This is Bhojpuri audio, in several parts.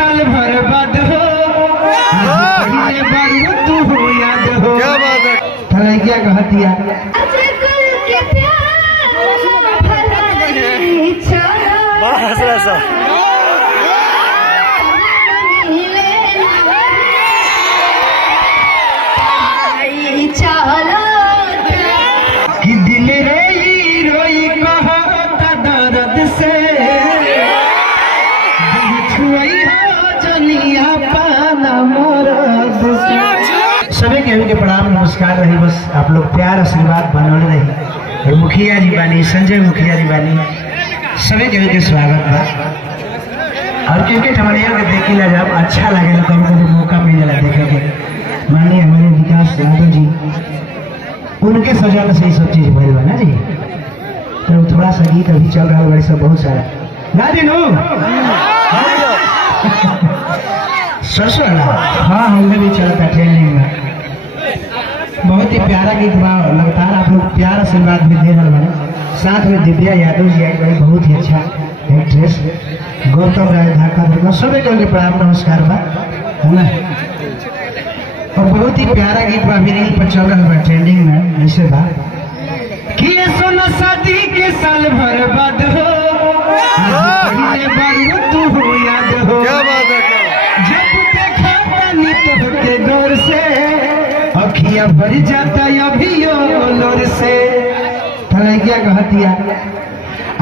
साल भर बाद हो पहले बार तू हो याद हो। क्या बात है। थला क्या कहतिया कि दिल रोई रोई कहता दर्द से छुई हो जनिया पाना मरद से। सभी के प्रणाम नमस्कार रही। बस आप लोग प्यार आशीर्वाद बनल रही। मुखिया जी बानी, संजय मुखिया जी बानी, सभी के स्वागत बा। और क्रिकेट हमारे यहाँ के देखी ला जब अच्छा लगे तो कभी मौका मिलेगा देखे के। मानिए हमारे विकास यादव जी उनके सजा से ही सब चीज भर बना जी। तो थोड़ा सा गीत अभी चल रहा है वैसे बहुत सारा गा दिन सरसों हाँ हमने भी चलता ट्रेनिंग में। बहुत ही प्यारा गीत बा। लगातार आप लोग प्यार आशीर्वाद भी दे रहे हैं। साथ में दिव्या यादव जी आई भाई बहुत ही अच्छा एक्ट्रेस, गौतम राय धाका सभी को प्रणाम नमस्कार बा है ना। और बहुत ही प्यारा गीत बा अभी रील पर चल रहा है ट्रेंडिंग में। ऐसे बा कि ये सोना शादी के साल भर बाद हो पहले बार तू हो याद हो। क्या बात है। जब देखा पानी तो के गौर से अखियां भर जाता अभी लोर से। थला क्या कहतिया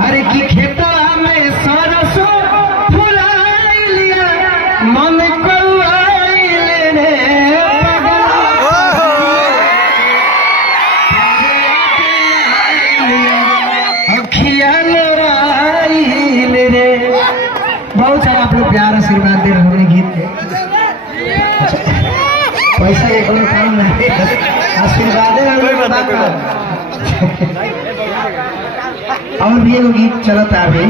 अरे की खेता में सरसों फुलाई लिया मन कौआइले रे अखियां लोराइले रे। बहुत सारा आप लोग प्यार आशीर्वाद दे रहे गीत के। पैसा के कोई काम नहीं, आशीर्वाद और भी एगो गीत चलता अभी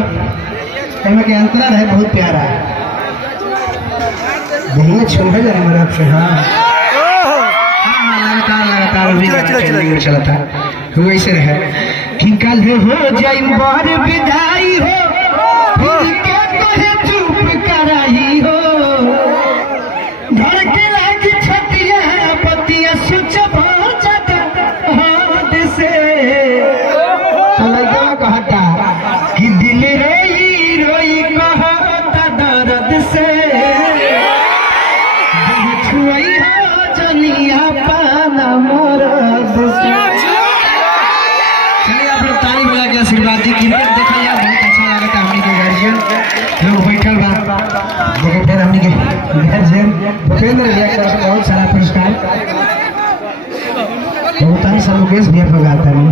एमे के अंतरा है बहुत प्यारा है। देखिए छोड़ जाए मरद से। हाँ लगातार चलता वैसे रहे कि कल हो जाई बार विदाई हो चुप कराई हो घर के लागी छतिया पतिया सुच से कहता कि दिल रोई रोई कहता दर्द से छुई हो जनिया पाना मरद से। चलिए आप लोग ताली बजा के आशीर्वाद दी। क्रिकेट देखा यार बहुत अच्छा लगता है। हमने के गार्जियन लोग बैठल बा देखो फिर हमने के गार्जियन भूपेंद्र भैया को बहुत सारा पुरस्कार बहुत सारा मुकेश भैया पगाता नहीं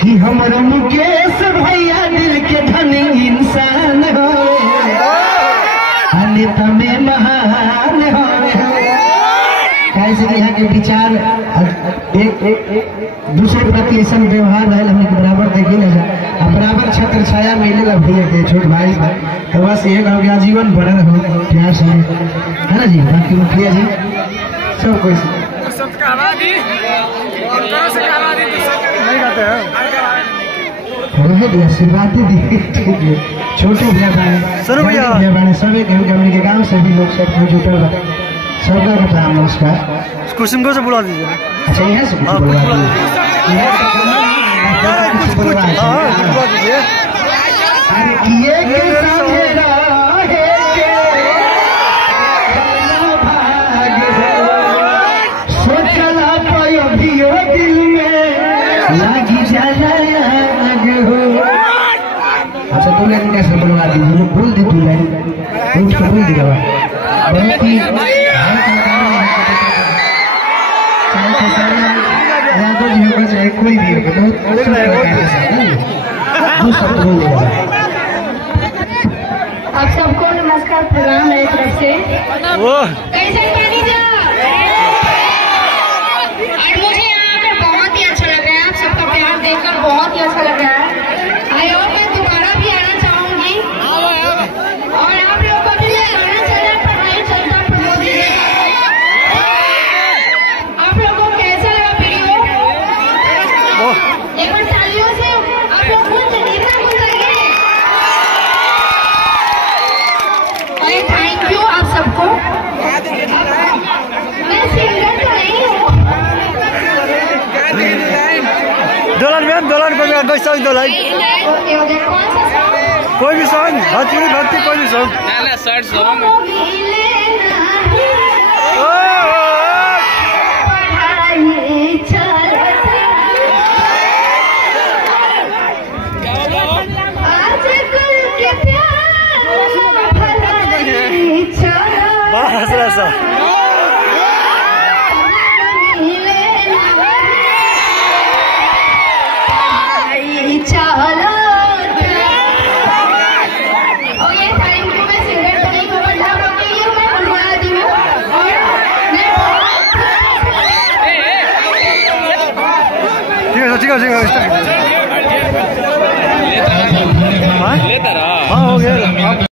कि हमारा मुकेश भैया दिल के धनी इंसान हो नेता में महान हो। कैसे यहाँ के विचार एक दूसरे के प्रति ऐसा व्यवहार रहे हमने बराबर देखे ना जाए बराबर छत्र छाया मिले भैया के छोट भाई तो बस ये कहो गया जीवन बड़ा रहो प्यार से है ना जी। बाकी मुखिया जी सब कोई आशीर्वाद दी छोटे भैया बहन सभी के गाँव से भी लोग सब जुटल सबका प्रणाम नमस्कार। क्वेश्चन को से बुला दीजिए। अच्छा यहाँ से अच्छा तुम लेकिन कैसे बुलवा दीजिए बोल दी तू लाइन बोल दी बहुत ही चाहे कोई भी आप सबको नमस्कार प्रणाम मेरी तरफ से। कैसे और मुझे यहाँ आकर बहुत ही अच्छा लग रहा है। आप सबका प्यार देखकर बहुत ही अच्छा लग रहा है। आई होप मैं दोबारा भी आना चाहूंगी और आप लोगों को भी गाना चल रहा है, पढ़ाई चलता प्रमोद जी। आप लोगों को कैसा लगा वीडियो? एक बार तालियों से आप लोग खुद देखना भूल जाइए। Thank you. भाई सॉन्ग दो लाइन, ओके ओके, कौन सा सॉन्ग? कोई भी सॉन्ग, भोजपुरी भक्ति कोई भी सॉन्ग। ना सैड सॉन्ग बस ऐसा ठीक है लेता रहा। हाँ हो गया।